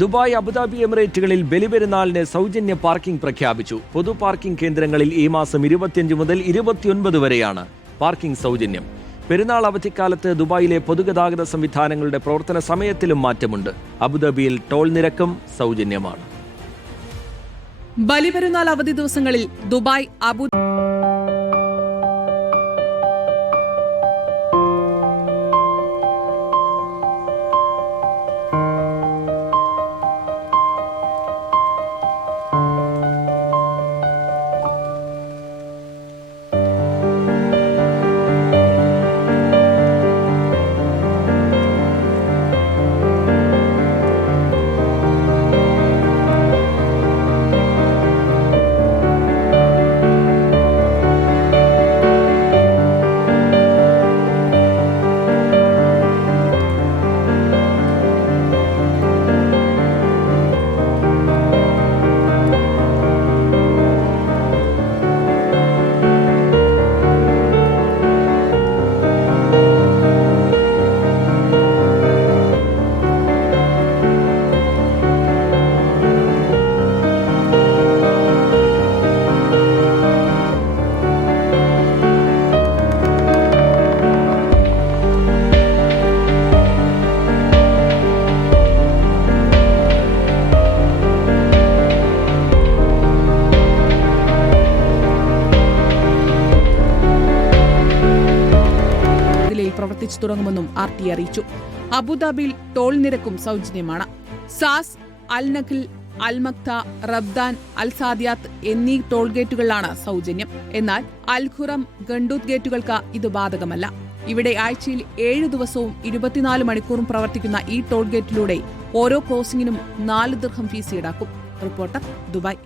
Dubai, Abu Dhabi, എമിറേറ്റുകളിൽ ബലിപെരുന്നാളിന് സൗജന്യ parking പ്രഖ്യാപിച്ചു. പൊതു പാർക്കിംഗ് കേന്ദ്രങ്ങളിൽ ഈ മാസം 25 മുതൽ 29 വരെയാണ് പാർക്കിംഗ് സൗജന്യം. പെരുന്നാൾ അവധിക്കാലത്ത് ദുബായിലെ പൊതുഗതാഗത സംവിധാനങ്ങളുടെ പ്രവർത്തന സമയത്തിലും മാറ്റമുണ്ട്. അബുദാബിയിൽ ടോൾ നിരക്കും സൗജന്യമാണ്. ബലിപെരുന്നാൾ അവധി ദിവസങ്ങളിൽ ദുബായ്, പ്രവർത്തിച്ചു തുടങ്ങുമെന്നും RT അറിയിച്ചു. അബുദാബിയിൽ ടോൾ നിരക്കും സൗജന്യമാണ്. സാസ്, അൽ നഖിൽ, അൽ മക്ത, റബ്ദാൻ, അൽ സാദിയാത്ത് എന്നീ ടോൾ ഗേറ്റുകളിലാണ് സൗജന്യം. എന്നാൽ അൽ ഖുറം, ഗണ്ടൂത്ത് ഗേറ്റുകൾക്ക് ഇത് ബാധകമല്ല. ഇവിടെ ആഴ്ചയിൽ 7 ദിവസവും 24 മണിക്കൂറും പ്രവർത്തിക്കുന്ന ഈ ടോൾ ഗേറ്റിലൂടെ ഓരോ ക്രോസിംഗിനും 4 ദിർഹം ഫീസ് ഈടാക്കും. Reporter, Dubai.